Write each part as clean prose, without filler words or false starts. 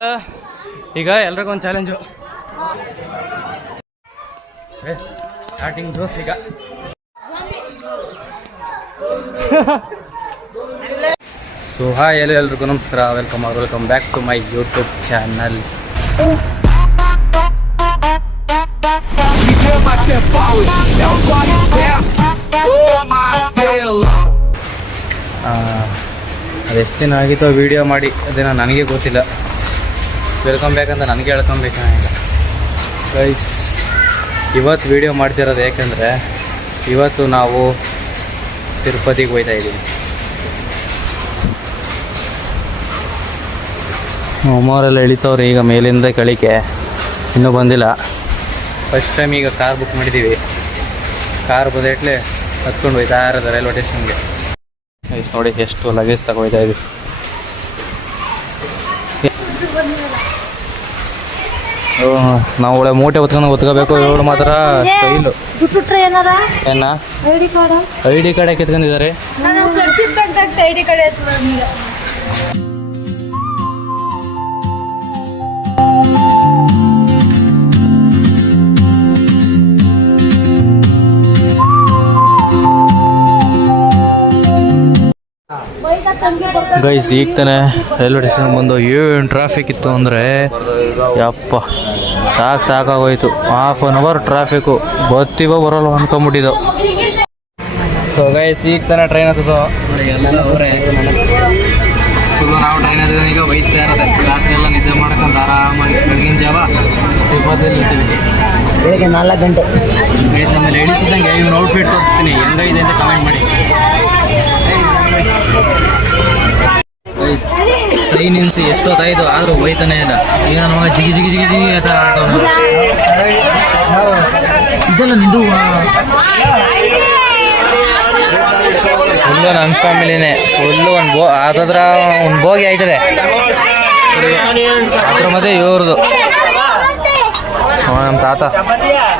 ಈಗ ಎಲ್ರಿಗೂ ಒಂದು ಚಾಲೆಂಜು. ಸ್ಟಾರ್ಟಿಂಗ್ ಜೋಸ್ ಈಗ. ಸೊ ಹಾಯ್ ಎಲ್ರಿಗೂ ನಮಸ್ಕಾರ, welcome back to my YouTube channel. ಅದೆಷ್ಟು ದಿನ ಆಗಿತ್ತು ವಿಡಿಯೋ ಮಾಡಿ, ಅದೇನೋ ನನಗೆ ಗೊತ್ತಿಲ್ಲ. ವೆಲ್ಕಮ್ ಬ್ಯಾಕ್ ಅಂತ ನನಗೆ ಹೇಳ್ಕೊಬೇಕು ಈಗ ಗೈಸ್. ಇವತ್ತು ವಿಡಿಯೋ ಮಾಡ್ತಿರೋದು ಯಾಕೆಂದರೆ ಇವತ್ತು ನಾವು ತಿರುಪತಿಗೆ ಹೋಗ್ತಾ ಇದ್ದೀವಿ. ಅಮ್ಮವರೆಲ್ಲ ಇಳಿತವ್ರೆ ಈಗ ಮೇಲಿಂದ ಕೆಳಗೆ, ಇನ್ನೂ ಬಂದಿಲ್ಲ. ಫಸ್ಟ್ ಟೈಮ್ ಈಗ ಕಾರ್ ಬುಕ್ ಮಾಡಿದ್ದೀವಿ. ಕಾರ್ ಬಂದೇಟ್ಲೆ ಹತ್ಕೊಂಡು ಹೋಯ್ತಾ ಇರೋದು ರೈಲ್ವೆ ಸ್ಟೇಷನ್ಗೆ. ನೋಡಿ ಎಷ್ಟು ಲಗೇಜ್ ತಗೋಯ್ತಾ ಇದ್ದೀವಿ. ನಾವು ಒಳ್ಳೆ ಮೂಟೆ ಹೊತ್ಕೋಬೇಕು. ಇವಳು ಮಾತ್ರ ಸ್ಟೈಲು. ಏನ ಐ ಡಿ ಕಾರ್ಡ್ ಎತ್ಕೊಂಡಿದ್ದಾರೆ. ಗೈಸ್ ಈಗ ತಾನೆ ರೈಲ್ವೆ ಸ್ಟೇಷನ್ಗೆ ಬಂದು ಏನು ಟ್ರಾಫಿಕ್ ಇತ್ತು ಅಂದರೆ ಯಪ್ಪ ಸಾಕಾಗೋಯ್ತು. 1/2 ಅವರ್ ಟ್ರಾಫಿಕ್ಕು, ಬತ್ತೀವೋ ಬರೋಲ್ಲ ಅಂದ್ಕೊಂಬಿಟ್ಟಿದ್ದು. ಸೊ ಗೈಸ್ ಈಗ ತಾನೆ ಟ್ರೈನ್ ಹತ್ತದು. ಎಲ್ಲ ಅವರೇ ಫುಲ್ಲು ನಾವು ಟ್ರೈನ್ ಹತ್ತಿದ ಈಗ ಒಯ್ತಾ ಇರೋದೆ. ರಾತ್ರಿ ಎಲ್ಲ ನಿದ್ದೆ ಮಾಡ್ಕೊಂತ ಆರಾಮಾಗಿ ಬೆಳಗಿನ ಜಾವ ತಿರುಪತಿಯಲ್ಲಿ ಇರ್ತೀವಿ. ಬೆಳಗ್ಗೆ 4 ಗಂಟೆ ಗೈಸ್. ಆಮೇಲೆ ಹೇಳ್ತಿದ್ದಂಗೆ ಇವ್ನ ಔಟ್ಫಿಟ್ ತೋರಿಸ್ತೀನಿ, ಹೆಂಗಿದೆ ಅಂತ ಕಮೆಂಟ್ ಮಾಡಿ ಗೈಸ್. ಟ್ರೈನ್ ನಿಲ್ಲಿಸಿ ಎಷ್ಟೊತ್ತಾಯಿತು ಆದರೂ ಹೋಯ್ತಾನೆ ಇಲ್ಲ. ಈಗ ನನ್ನ ಮಗ ಜಿಗಿ ಜಿಗಿ ಜಿಗಿ ಜಿಗಿ ಅಂತ ಆಡ್ತಾವ. ಇದೆಲ್ಲ ನಿಂದು ಫುಲ್ಲು ನನ್ನ ಫ್ಯಾಮಿಲಿನೇ. ಫುಲ್ಲು ಅದದ್ರ ಒಂದು ಬೋಗಿ ಆಯ್ತದೆ ಅದ್ರ ಮಧ್ಯೆ ಇವ್ರದ್ದು. ನಮ್ಮ ತಾತ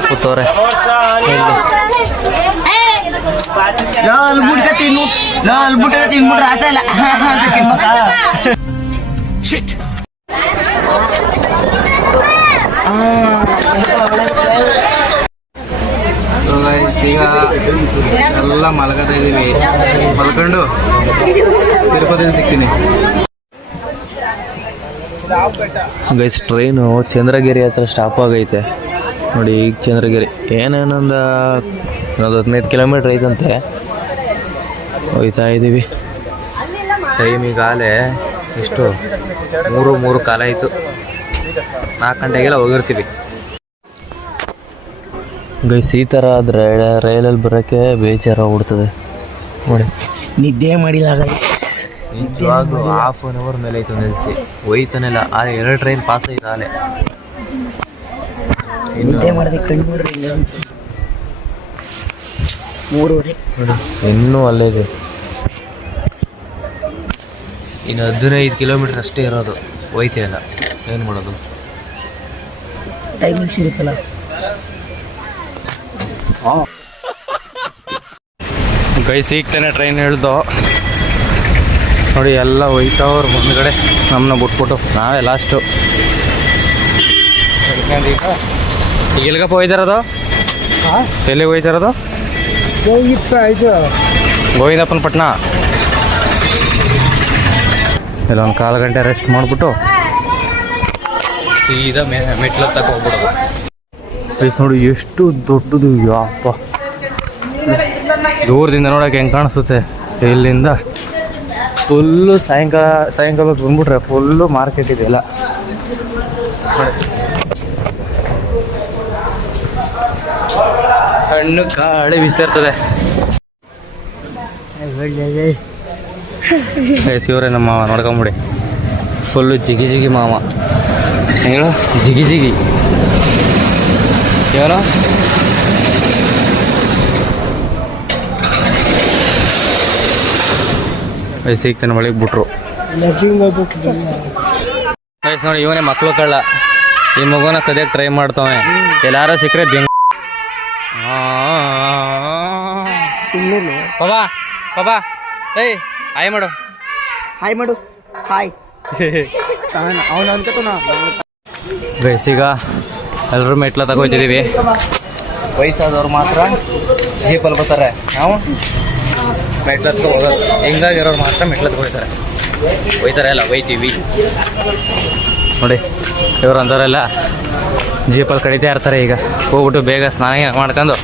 ಕೂತವ್ರೆ. ಈಗ ಎಲ್ಲ ಮಲಗತಾ ಇದ್ದೀವಿ. ಮಲ್ಕೊಂಡು ತಿರುಪತಿಯಲ್ಲಿ ಸಿಗ್ತೀನಿ ಗೈಸ್. ಟ್ರೈನು ಚಂದ್ರಗಿರಿ ಹತ್ರ ಸ್ಟಾಪ್ ಆಗೈತೆ ನೋಡಿ. ಈಗ ಚಂದ್ರಗಿರಿ ಇನ್ನೊಂದು 15 ಕಿಲೋಮೀಟ್ರ್ ಐತಂತೆ. ಹೋಯ್ತಾ ಇದ್ದೀವಿ. ಟೈಮ್ ಈಗಾಗಲೇ ಎಷ್ಟು 3 ಕಾಲ ಆಯಿತು. 4 ಗಂಟೆಗೆಲ್ಲ ಹೋಗಿರ್ತೀವಿ ಗೈಸ್. ಈ ಥರ ಆದರೆ ರೈಲಲ್ಲಿ ಬರೋಕ್ಕೆ ಬೇಜಾರಾಗ್ಬಿಡ್ತದೆ ನೋಡಿ. ನಿದ್ದೆ ಮಾಡಿಲ್ಲ ನಿಜವಾಗ್ಲೂ 1/2 ಅವರ್ ಮೇಲೆ ಆಯಿತು ನಿಲ್ಲಿಸಿ. ಹೋಯ್ತಾನೆಲ್ಲ ಆ 2 ಟ್ರೈನ್ ಪಾಸ್ ಆಯ್ತು ಆಲೆ. ನಿದ್ದೆ ಮಾಡಿದೆ ಕಣ್ಣು ನೋಡ್ರಿ 3:30 ಇನ್ನೂ ಅಲ್ಲೇ ಇದೆ. ಇನ್ನು 15 ಕಿಲೋಮೀಟ್ರ್ ಅಷ್ಟೇ ಇರೋದು. ಹೋಯ್ತೇ ಇಲ್ಲ, ಏನು ಮಾಡೋದು? ಟೈಮಿಂಗ್ಸ್ ಇರುತ್ತಲ್ಲ. ಗೈಸ್ ಈಗ ತಾನೆ ಟ್ರೈನ್ ಹೇಳ್ದು ನೋಡಿ. ಎಲ್ಲ ಹೋಯ್ತವ್ರು ಮುಂದ್ಗಡೆ, ನಮ್ಮನ್ನ ಬಿಟ್ಬಿಟ್ಟು ನಾವೇ ಲಾಸ್ಟು. ಈಗ ಎಲ್ಗಪ್ಪ ಹೋಯ್ತಾರದು? ಎಲ್ಲಿಗೆ ಹೋಯ್ತಾರದು? ಗೋವಿಂದಪ್ಪನ ಪಟ್ಟಣ. ಇಲ್ಲ ಒಂದು 1/4 ಗಂಟೆ ರೆಸ್ಟ್ ಮಾಡಿಬಿಟ್ಟು ಸೀದಾ ಮೆಟ್ಲತ್ತಕ್ಕೆ ಹೋಗ್ಬಿಡೋದು. ಗೈಸ್ ನೋಡಿ ಎಷ್ಟು ದೊಡ್ಡದು. ಯಪ್ಪ ದೂರದಿಂದ ನೋಡೋಕೆ ಹೆಂಗೆ ಕಾಣಿಸುತ್ತೆ. ಇಲ್ಲಿಂದ ಫುಲ್ಲು ಸಾಯಂಕಾಲಕ್ಕೆ ಬಂದ್ಬಿಟ್ರೆ ಫುಲ್ಲು ಮಾರ್ಕೆಟ್ ಇದೆಯಲ್ಲ. ಸಣ್ಣ ಗಾಳಿ ಬೀಸ್ತಾ ಇರ್ತದೆ. ಇವರೇ ನಮ್ಮ ಮಾವ, ನೋಡ್ಕೊಂಬಿಡಿ. ಫುಲ್ಲು ಜಿಗಿ ಜಿಗಿ ಮಾವ. ಹೇಳು ಜಿಗಿ ಜಿಗಿ ಏನೋ. ಸಿಗ್ತಾನೆ ಒಳಗೆ ಬಿಟ್ರು. ನೋಡಿ ಇವನೇ ಮಕ್ಕಳು ಕಳ್ಳ. ಈ ಮಗುನ ಕದಿಯಕ್ಕೆ ಟ್ರೈ ಮಾಡ್ತಾವೆ. ಎಲ್ಲಾರು ಸಿಕ್ಕರೆ ಪಬಾ ಪಬಾ ಏಯ್ ಹಾಯ್ ಮಾಡು. ಹಾಯ್. ಗೈಸ್ ಈಗ ಎಲ್ಲರೂ ಮೆಟ್ಲ ತಗೋತಿದ್ದೀವಿ. ವಯಸ್ಸಾದವ್ರು ಮಾತ್ರ ಜೀಪಲ್ಲಿ ಬರ್ತಾರೆ, ನಾವು ಮೆಟ್ಲ ಹೋಗೋದು. ಹೆಂಗಾಗಿರೋರು ಮಾತ್ರ ಮೆಟ್ಲ ಹೋಯ್ತಾರೆ ಅಲ್ಲ, ಒಯ್ತೀವಿ ನೋಡಿ. ಇವರು ಅಂದವರೆಲ್ಲ ಜೀಪಲ್ಲಿ ಕಡಿತಾ ಇರ್ತಾರೆ. ಈಗ ಹೋಗ್ಬಿಟ್ಟು ಬೇಗ ಸ್ನಾನ ಮಾಡ್ಕೊಂಡು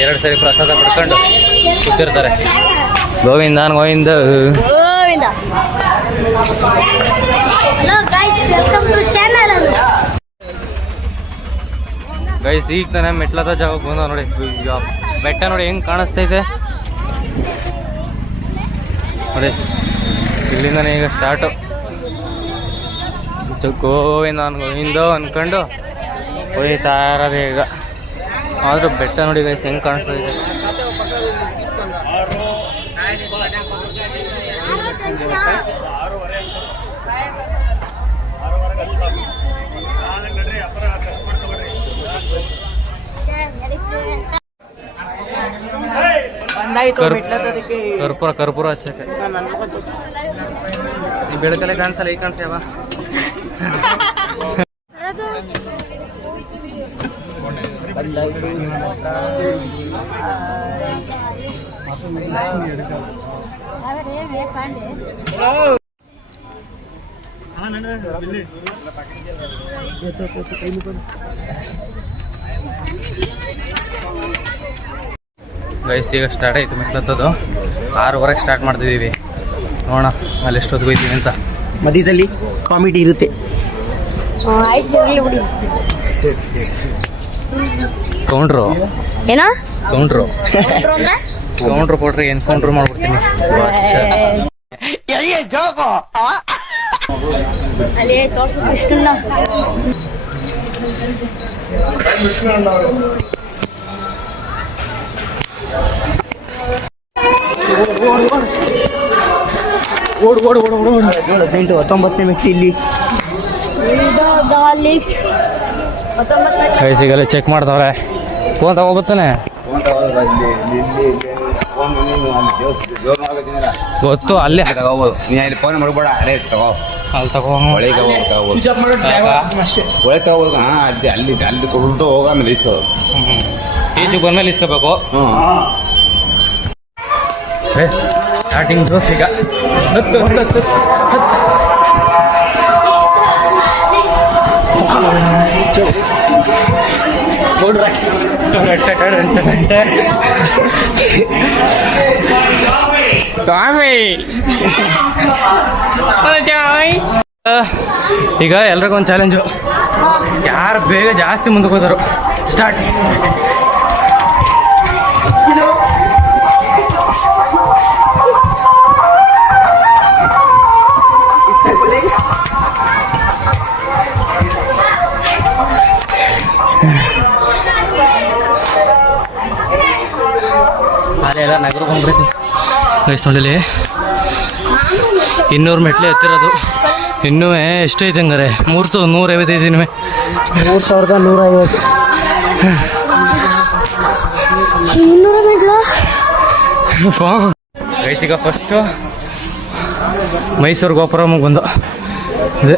2 ಸರಿ ಪ್ರಸಾದ ಪಡ್ಕೊಂಡು ಕೂತಿರ್ತಾರೆ. ಗೋವಿಂದ ಗೋವಿಂದ. ಗೈಸ್ ಈಗ ತಾನೇ ಮೆಟ್ಲದ ಜಾಗಕ್ಕೆ ಬಂದ ನೋಡಿ. ಬೆಟ್ಟ ನೋಡಿ ಹೆಂಗೆ ಕಾಣಿಸ್ತೈತೆ ನೋಡಿ. ಇಲ್ಲಿಂದನೇ ಈಗ ಸ್ಟಾರ್ಟು. ಗೋವಿಂದ ಗೋವಿಂದ ಅಂದ್ಕೊಂಡು ಹೋಯ್ತಾ ಇರೋದು ಈಗ. ಆದರೂ ಬೆಟ್ಟ ನೋಡಿ ಗೈಸ್ ಹೆಂಗೆ ಕಾಣಿಸ್ತೈತೆ. ಕರ್ಪೂರ ಹಚ್ಚಕ್ಕೆ ಈ ಬೆಳಕಲ್ಲೇ ಕಾಣಿಸಲ್ಲ, ಈಗ ಕಾಣಿಸ್ಯಾವ. ಗೈಸ್ ಈಗ ಸ್ಟಾರ್ಟ್ ಆಯಿತು ಮೆಟ್ಲತ್ತದು. 6:00 ಸ್ಟಾರ್ಟ್ ಮಾಡ್ತಿದ್ದೀವಿ. ನೋಡೋಣ ಅಲ್ಲಿ ಎಷ್ಟೊತ್ತು ಹೋಗ್ತೀವಿ ಅಂತ. ಮಧ್ಯದಲ್ಲಿ ಕಾಮಿಡಿ ಇರುತ್ತೆ. ಕೌಂಟ್ರು ಏನ ಕೌಂಟ್ರು ಕೊಟ್ರೆ ಏನು ಕೌಂಟ್ರು ಮಾಡ್ಬಿಡ್ತೀನಿ. ಅಲ್ಲಿ ತೋರ್ಸಿಲ್ಲ. ಓಡು 18 19ನೇ ಮೆಟ್ಲು ಇಲ್ಲಿ. ವಯಸ್ಸಿಗೆಲ್ಲ ಚೆಕ್ ಮಾಡ್ದವ್ರೆ. ಫೋನ್ ತಗೋಬತ್ತಾನೆ ಗೊತ್ತು. ಅಲ್ಲೇ ತಗೋಬೋದು. ನೀನು ಅಲ್ಲಿ ಫೋನ್ ಮಾಡ್ಬೇಡ, ಅಲ್ಲೇ ತಗೋ. ಅಲ್ಲಿ ತಗೋ, ಒಳಗೆ ತಗೋಬೋದು. ಹಾಂ ಅಲ್ಲಿ ಕೊಟ್ಟು ಹೋಗ ಆಮೇಲೆ ಇಸ್ಕೋದು. ಈಜು ಬಂದ್ಮೇಲೆ ಇಸ್ಕೋಬೇಕು. ಸ್ಟಾರ್ಟಿಂಗ್ ಜೋಸ್ ಈಗ. ಈಗ ಎಲ್ರಿಗೂ ಒಂದು ಚಾಲೆಂಜು. ಯಾರು ಬೇಗ ಜಾಸ್ತಿ ಮುಂದಕ್ಕೆ ಹೋದರು ಸ್ಟಾರ್ಟ್. ಅಲ್ಲೆಲ್ಲ ನಗರಕೊಂಡ್ಬಿಡ್ತಿ ಗೈಸ್. ನೋಡಿಲಿ 200 ಮೆಟ್ಲೆ ಎತ್ತಿರೋದು. ಇನ್ನೂ ಎಷ್ಟೈತೆ ಹಂಗಾರೆ? 3,155 ಇನ್ನೂ 3,150. ಗೈಸ್ ಈಗ ಫಸ್ಟು ಮೈಸೂರು ಗೋಪುರಮ್ಮಗೆ ಬಂದು ಇದೆ.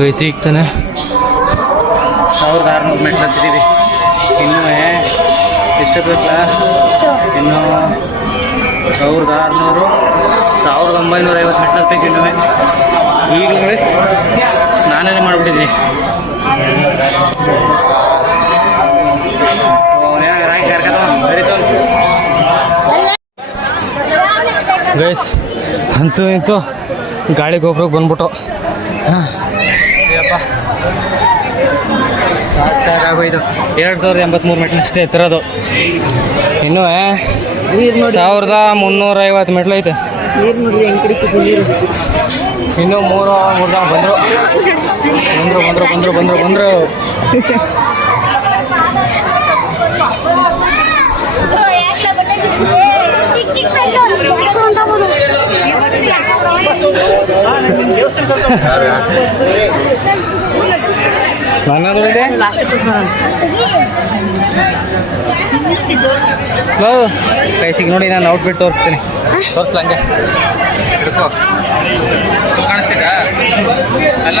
ಗೈಸ್ ಈಗ ತಾನೆ 1,600 ಮೆಟ್ಲು ಹತ್ತಿದ್ದೀವಿ. ಇನ್ನೂ ಎಷ್ಟು ಬೇಕಲ್ಲ? ಇನ್ನೂ 1,600 1,950 ಮೆಟ್ಲು ಹತ್ತಬೇಕು ಇನ್ನೂ. ಈಗ ನೋಡಿ ಸ್ನಾನನೇ ಮಾಡಿಬಿಟ್ಟಿದ್ದೀನಿ. ಗೈಸ್ ಅಂತೂ ಇಂತೂ ಗಾಳಿ ಗೊಬ್ಬರಕ್ಕೆ ಬಂದ್ಬಿಟ್ಟು ಅಯ್ಯಪ್ಪ ಸಾಕಾಗೋಯ್ತು. 2,083 ಮೆಟ್ಲು ಅಷ್ಟೇ ಎತ್ತಿರೋದು. ಇನ್ನೂ 1,350 ಮೆಟ್ಲು ಐತೆ. ಇನ್ನೂ 3 ಬಂದರು. ಕೈ ಸಿಗ್ ನೋಡಿ, ನಾನು ಔಟ್ಫಿಟ್ ತೋರಿಸ್ತೀನಿ. ತೋರಿಸ್ಲ ಹಂಗೆ ಹಿಡ್ಕೋ. ಕಾಣಿಸ್ತಿದ್ದ ಅಲ್ಲ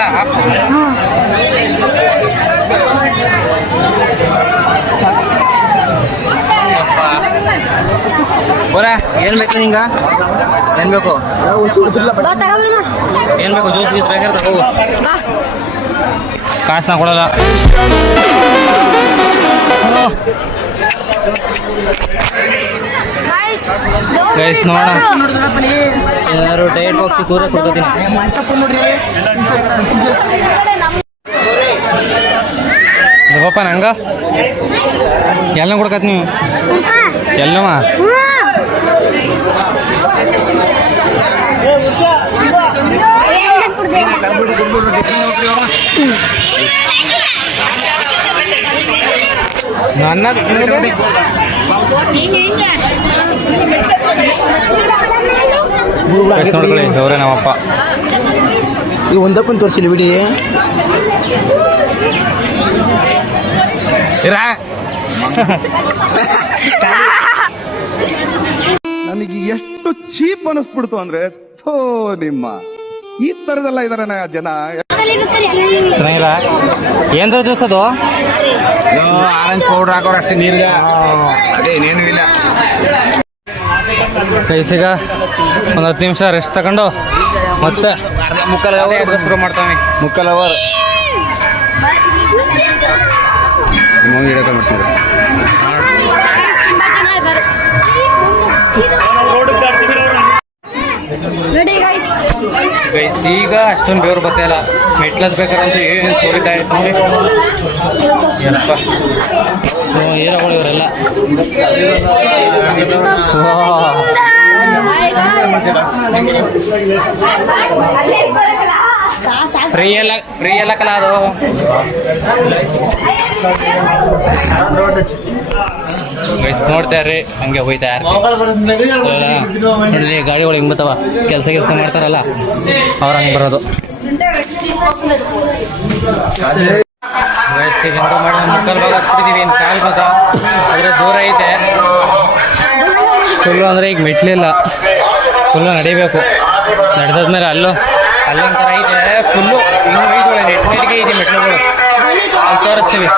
ಬರ ಏನು ಬೇಕು ನಿಂಗೆ? ಏನು ಬೇಕು? ಏನು ಬೇಕು? ಜ್ಯೂಸ್ ಗೀಸ್ ಬೇಕಾದ್ರೆ ತಗೋ. ಕಾಸನ್ನ ಕೊಡಲ್ಲ. ಗೈಸ್ ನೋಡೋಣ, ಏನಾದ್ರು ಡಯಟ್ ಬಾಕ್ಸಿಗೆ ಕೂರ ಕೊಡ್ತೀನಿ. ಪಾಪ ನಂಗ ಎಲ್ಲ ಕೊಡ್ಕತ್ ನೀವು ಎಲ್ಲವ ನನ್ನ ನೋಡ್ಕೊಳ್ಳಿ, ಅವರೇ ನಮ್ಮಪ್ಪ. ಈ ಒಂದಕ್ಕೊಂದು ತೋರಿಸಿಲ್ಲ ಬಿಡಿ. ನನಗೆ ಎಷ್ಟು ಚೀಪ್ ಅನಿಸ್ಬಿಡ್ತು ಅಂದ್ರೆ, ಥೋ ನಿಮ್ಮ ಈ ತರದೆಲ್ಲ ಇದಾರೆ ಜನ. ಚೆನ್ನಾಗಿಲ್ಲ. ಏನ್ರ ಜ್ಯೂಸ್ ಅದು? ಆರೆಂಜ್ ಪೌಡರ್ ಹಾಕೋರು ಅಷ್ಟೇ ನೀರ್ಗ, ಅದೇ ಇನ್ನೇನು ಇಲ್ಲ. ಕೈಸಿಗ ಒಂದು 10 ನಿಮಿಷ ರೆಸ್ಟ್ ತಗೊಂಡು ಮತ್ತೆ ಮುಕ್ಕಲ್ ಶುರು ಮಾಡ್ತಾವೆ. ಮುಕ್ಕಲ್ ಅವರ್ ಮಾಡ್ತಾರೆ. ಗೈಸ್ ಈಗ ಅಷ್ಟೊಂದು ಬೇವ್ರು ಬರ್ತಾಯಿಲ್ಲ. ಮೆಟ್ಲಸ್ ಬೇಕಾರಂತ ಏನು ಸೋರಿತಾ ಇತ್ತು ನೋಡಿ. ಏನಪ್ಪ ಹೀರೋಗಳು ಇವರೆಲ್ಲ. ಫ್ರೀ ಎಲ್ಲ ಕಲ ಅದು. ಗೈಸ್ ನೋಡ್ತಾರ್ರಿ, ಹಂಗೆ ಹೋಯ್ತಾ ನೋಡ್ರಿ ಗಾಡಿಗಳು ಹಿಂಗೆ ಬರ್ತಾವ. ಕೆಲಸ ಮಾಡ್ತಾರಲ್ಲ ಅವ್ರು ಹಂಗೆ ಬರೋದು. ಗೈಸ್ ಈಗ ಹೆಂಗೋ ಮಾಡಿ ಮುಕ್ಕಲ್ ಭಾಗ ಹತ್ಬಿಟ್ಟಿದ್ದೀವಿ. ಇನ್ನು ಕಾಲು ಭಾಗ ಆದರೆ ದೂರ ಐತೆ ಫುಲ್ಲು. ಅಂದರೆ ಈಗ ಮೆಟ್ಲಿಲ್ಲ, ಫುಲ್ಲು ನಡಿಬೇಕು. ನಡೆದಾದ್ಮೇಲೆ ಅಲ್ಲೊಂಥರ ಐತೆ ಫುಲ್ಲು. ಇನ್ನೂ ಐದೊಳೆ ನೆಟ್ಟಿಗೆ ಇದೆ ಮೆಟ್ಲುಗಳು, ಅಲ್ಲಿ ತೋರಿಸ್ತೀವಿ.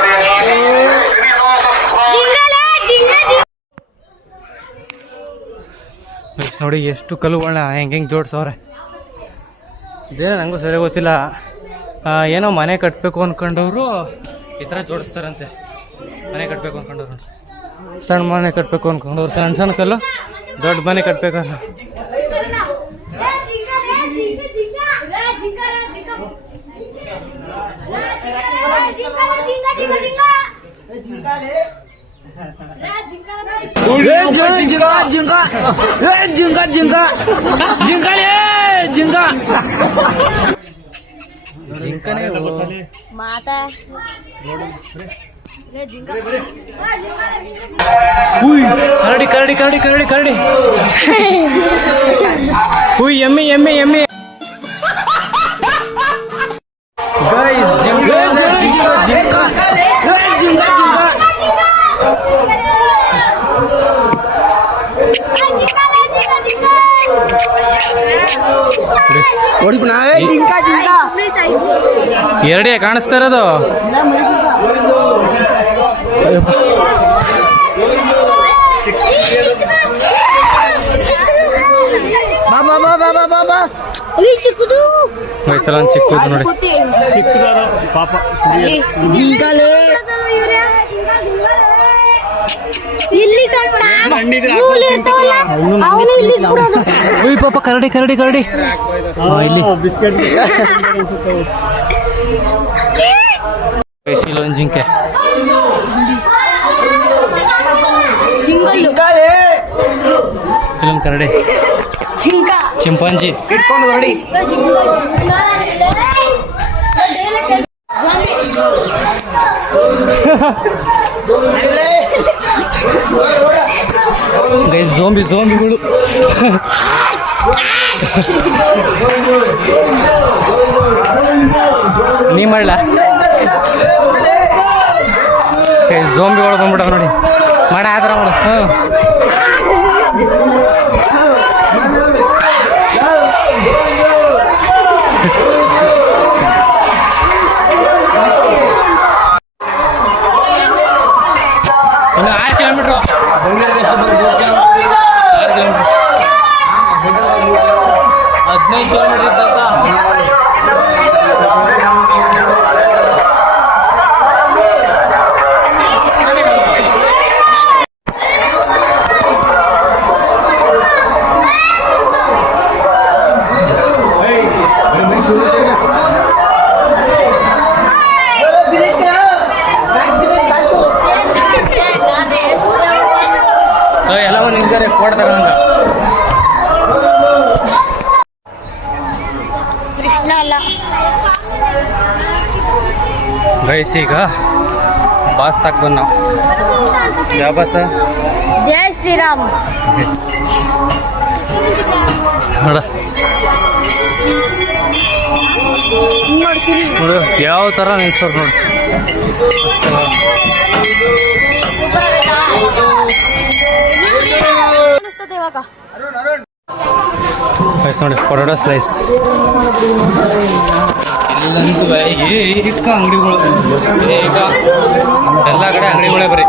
ನೋಡಿ ಎಷ್ಟು ಕಲ್ಲುಗಳನ್ನ ಹೆಂಗೆ ಜೋಡಿಸವ್ರೆ. ಇದೇನೋ ನನಗೂ ಸರಿ ಗೊತ್ತಿಲ್ಲ. ಏನೋ ಮನೆ ಕಟ್ಟಬೇಕು ಅಂದ್ಕೊಂಡವರು ಈ ಥರ ಜೋಡಿಸ್ತಾರಂತೆ. ಮನೆ ಕಟ್ಟಬೇಕು ಅಂದ್ಕೊಂಡವ್ರು, ಸಣ್ಣ ಮನೆ ಕಟ್ಟಬೇಕು ಅಂದ್ಕೊಂಡವ್ರು ಸಣ್ಣ ಸಣ್ಣ ಕಲ್ಲು, ದೊಡ್ಡ ಮನೆ ಕಟ್ಟಬೇಕಲ್ಲ. ಜಿಂಕನೇ ಮಾತಾ ಕರಡಿ ಕರಡಿ ಕರಡಿ ಕರಡಿ ಕರಡಿ. ಹುಯ್ ಎಮ್ಮೆ ಎಮ್ಮೆ ಎಮ್ಮೆ. ಗೈಸ್ ಜಿಂಕ ಜಿಂಕ ಜಿಂಕ ಎರಡೇ ಕಾಣಿಸ್ತಾ ಇರೋದು. ವಯಸ್ಸಲ್ಲ ಚಿಕ್ಕದು ನೋಡಿ. ಉಯ್ ಪಾಪ ಕರಡಿ ಕರಡಿ ಕರಡಿ. ಇಲ್ಲಿ ಇಲ್ಲೊಂದು ಜಿಂಕೆ. ಇಲ್ಲೊಂದು ಕರಡಿ, ಚಿಂಪಾಂಜಿ. ಇಟ್ಕೊಂಡು ನೋಡಿ. ಗೈಸ್ ಝೋಂಬಿಗಳು. ನೀ ಮಾಡಲ ಜೋಂಬಿಗಳು ಬಂದ್ಬಿಟ್ಟಾವ ನೋಡಿ. ಮಾಡ ಆ ಥರ ಮಾಡು. ಹ್ಞೂ ಇನ್ನು 6 ಕಿಲೋಮೀಟ್ರು. 15 ಕಿಲೋಮೀಟರ್ ಇದ್ದಂತ. ಎಲ್ಲವೂ ನಿಂತಾರೆ ಫೋಟೋ ತಗೊಂಡ. ಕೃಷ್ಣ ಅಲ್ಲ ಗೈಸ್ ಈಗ ಬಾಸ್ ತಕ್ ಬಂದು ನಾವು ಯಾವ ಬಸ್ ಜೈ ಶ್ರೀರಾಮ್. ನೋಡ ನೋಡ್ತೀನಿ ನೋಡು ಯಾವ ಥರ ನಿಲ್ಸೋರು ನೋಡಿ. ಅನಿಸ್ತದೆ ಇವಾಗ. ಗೈಸ್ ನೋಡಿ ಪರೋಟ ಸ್ಲೈಸ್. ಇಲ್ಲಂತೂ ಈಗ ಅಂಗಡಿಗಳು ಈಗ ಎಲ್ಲ ಕಡೆ ಅಂಗಡಿಗಳೇ ಬರೀ.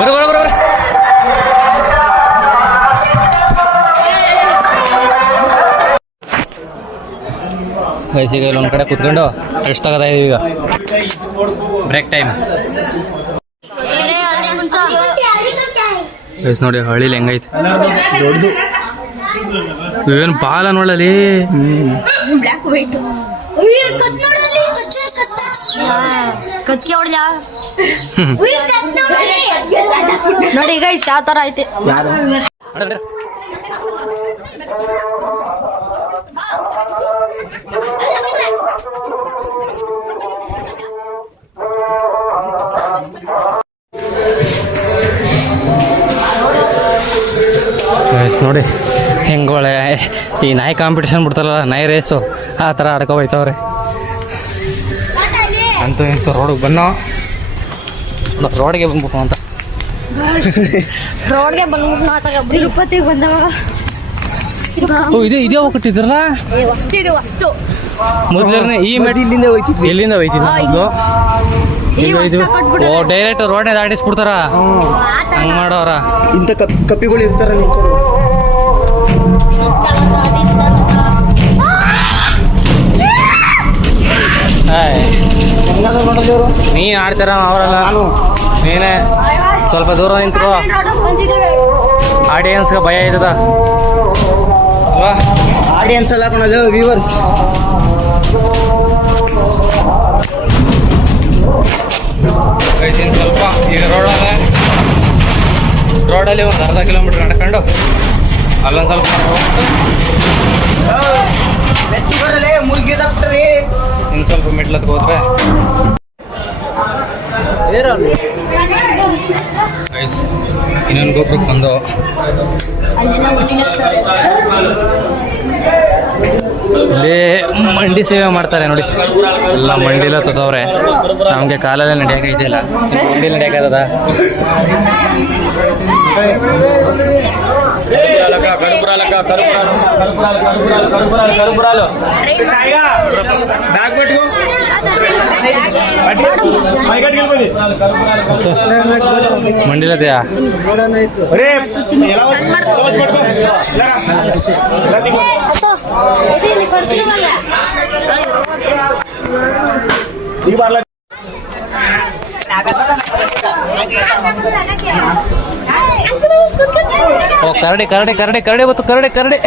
ಬರೋ ಬರೋ ಬರೋ ಗೈಸ್ ಈಗ ಇಲ್ಲೊಂದು ಕಡೆ ಕುತ್ಕೊಂಡು ರೆಸ್ಟ್ ತಗೋತಾ ಇದೀವಿ. ಈಗ ಬ್ರೇಕ್ ಟೈಮ್. ಗೈಸ್ ನೋಡಿ ಹಳ್ಳಿಲಿ ಹೆಂಗೈತೆ ದೊಡ್ಡದು. ಇವೇನು ಬಾಲ ನೋಡಲಿ. ಬ್ಲ್ಯಾಕ್ ವೈಟ್ ಕತ್ಕೆ ಹೊಡ್ದ ನೋಡಿ ಈಗ ಇಷ್ಟ ಯಾವ ಥರ ಐತೆ. ನೋಡಿ ಹೆಂಗೊಳೆ ಈ ನಾಯಿ ಕಾಂಪಿಟೇಷನ್ ಬಿಡ್ತಾರಲ್ಲ, ನಾಯಿ ರೇಸು ಆ ಥರ ಆಡ್ಕೊ ಹೋಯ್ತವ್ರೆ. ಅಂತೂ ಇಂತೂ ರೋಡಿಗೆ ಬನ್ನೋ ರೋಡ್ಗೆ ಬಂದ್ಬಿಟ್ಟು ಅಂತ ರೋಡ್ಗೆ ಬಂದ್ಬಿಟ್ಟು ಮಾತಾಗ ತಿರುಪತಿಗೆ ಬಂದವಾಗ ಇದೇ ಹೋಗ್ಬಿಟ್ಟಿದ್ರಲ್ಲ ವಸ್ತು ಇದು ವಸ್ತು. ಮೊದಲನೇ ಈ ಮೆಡಿ ಇಲ್ಲಿಂದ ಹೋಯ್ತಿದ್ವಿ. ಎಲ್ಲಿಂದ ಹೋಯ್ತಿದ್ವಿ ಮೊದಲು? ಓ ಡೈರೆಕ್ಟ್ ರೋಡ್ನೇ ದಾಟಿಸ್ಬಿಡ್ತಾರ. ಹಂಗೆ ಮಾಡೋರ ಇಂಥ ಕಪ್ಪಿಗಳು ಇರ್ತಾರ. ನೀನು ಆಡ್ತಾರ ಅವರಲ್ಲ, ನೀನೇ ಸ್ವಲ್ಪ ದೂರ ನಿಂತ್ಕೋ. ಆಡಿಯನ್ಸ್ಗೆ ಭಯ ಇದ್ದದ ಅಲ್ವಾ? ಆಡಿಯನ್ಸ್ ಎಲ್ಲ ಕಣಲ್ಲ ವ್ಯೂವರ್ಸ್. ಸ್ವಲ್ಪ ಈಗ ರೋಡಲ್ಲಿ ಒಂದು ಅರ್ಧ ಕಿಲೋಮೀಟ್ರ್ ನಡ್ಕೊಂಡು ಅಲ್ಲೊಂದು ಸ್ವಲ್ಪ ಇನ್ನು ಸ್ವಲ್ಪ ಮೆಟ್ಲತ್ಗೆ ಹೋದ್ರೆ ಇನ್ನೊಂದು ಗೋಪುರಕ್ಕೆ ಬಂದು ಇಲ್ಲಿ ಮಂಡಿ ಸೇವೆ ಮಾಡ್ತಾರೆ ನೋಡಿ. ಎಲ್ಲ ಮಂಡಿಲ ತದವ್ರೆ. ನಮಗೆ ಕಾಲಲ್ಲೇ ನಡೆಯೋಕೈತಿಲ್ಲ, ಮಂಡಿಲಿ ನಡೆಯೋಕ್ಕದ. ಮಂಡಿಲತೆಯಾ ಓ ಕರಡಿ ಕರಡಿ ಕರಡಿ ಕರಡಿ ಬತ್ತು ಕರಡಿ ಕರಡಿ.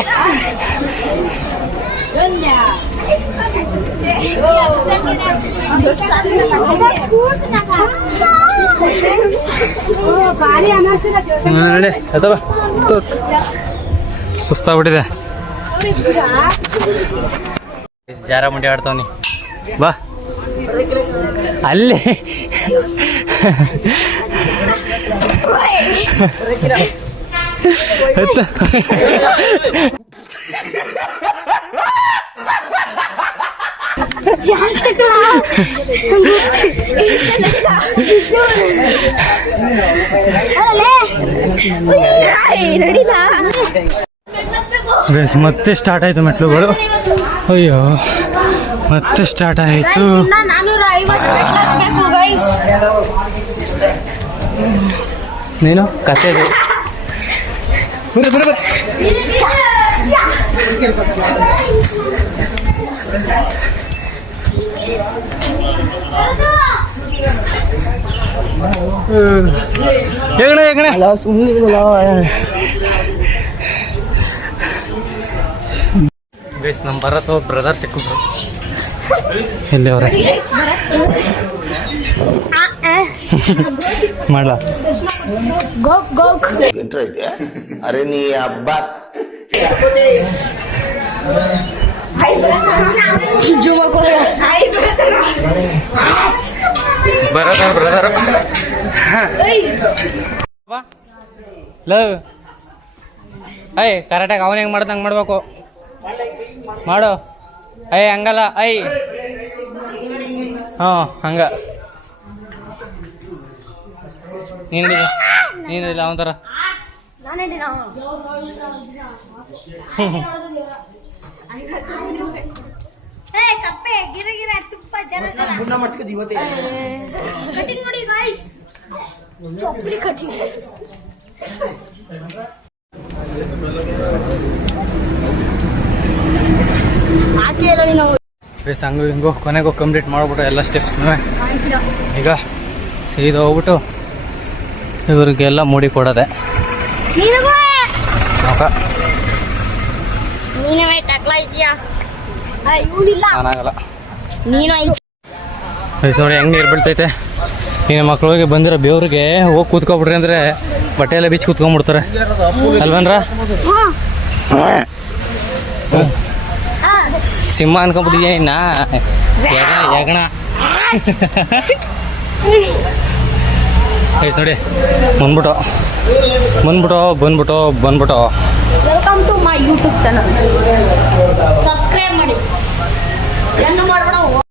ನಡೆ ಅಥವಾ ಸುಸ್ತಾಗ್ಬಿಟ್ಟಿದೆ. ಜಾರ ಮುಂಡಿ ಆಡ್ತಾವನಿ ಬಾ ಅಲ್ಲಿ. ಗೈಸ್ ಮತ್ತೆ ಸ್ಟಾರ್ಟ್ ಆಯಿತು ಮೆಟ್ಲುಗಳು. ಅಯ್ಯೋ ಮತ್ತೆ ಸ್ಟಾರ್ಟ್ ಆಯಿತು. 450 ಗೈಸ್. ನೀನು ಕಥೆದು ಹೆಗಣೆ ಹೆಗಣೆ ಗೈಸ್ ನಮ್ಮ ಭರತ್ ಅವ್ರ ಬ್ರದರ್ ಸಿಕ್ಕಿದ್ರು. ಎಲ್ಲಿ ಅವ್ರೆ ಮಾಡಲ ಗೋಕ್ ಅರೆ ನೀ ಹಬ್ಬ ಬ್ರದರ್ ಬ್ರದರ್ ಲವ್ ಐ ಕರೆಕ್ಟಾಗಿ ಅವನ ಹೆಂಗೆ ಮಾಡ್ದಂಗೆ ಮಾಡ್ಬೇಕು. ಮಾಡು ಐ ಹಂಗಲ್ಲ ಐ ಹಾಂ ಹಂಗ ನೀನಿಲ್ಲ ಅವನ ಥರ. ಕಪ್ಪೆ ಗಿರ ತುಪ್ಪ ಗುಂಡ ಮಾಡ್ಸ್ಕೊದ್ ಇವತ್ತೇ. ಕಟಿಂಗ್ ನೋಡಿ ಗೈಸ್, ಚೊಪ್ಪಲಿ ಕಟಿಂಗ್. ಹಂಗು ಹಿಂಗು ಕೊನೆಗೂ ಕಂಪ್ಲೀಟ್ ಮಾಡ್ಬಿಟ್ಟು ಎಲ್ಲ ಸ್ಟೆಪ್ಸ್ನೂ. ಈಗ ಸೀದಾ ಹೋಗ್ಬಿಟ್ಟು ಇವ್ರಿಗೆಲ್ಲ ಮೂಡಿ ಕೊಡೋದೆ. ನೀನೇ ಟಕ್ಲಾ ಇದೆಯಾ? ಇವನಿಲ್ಲ, ನಾನಾಗಲ್ಲ. ನೀನು ನೋಡಿ ಹೆಂಗೆ ನೀರು ಬೀಳ್ತೈತೆ. ನೀನು ಮಕ್ಳಿಗೆ ಬಂದಿರೋ ಬೇವ್ರಿಗೆ ಹೋಗಿ ಕೂತ್ಕೊಬಿಟ್ರಿ ಅಂದರೆ ಬಟ್ಟೆ ಎಲ್ಲ ಬಿಚ್ಚಿ ಕೂತ್ಕೊಂಡ್ಬಿಡ್ತಾರೆ ಅಲ್ವೇನ್ರ? ಸಿಂಹ ಅನ್ಕೊಂಬಿಟ್ಟಿದ್ಯಾ ಇನ್ನ ಯಗಣ ನೋಡಿ ಬಂದ್ಬಿಟ್ಟು welcome to my YouTube channel. Subscribe ಮಾಡಿ. ಏನು ಮಾಡ್ಬೇಡ.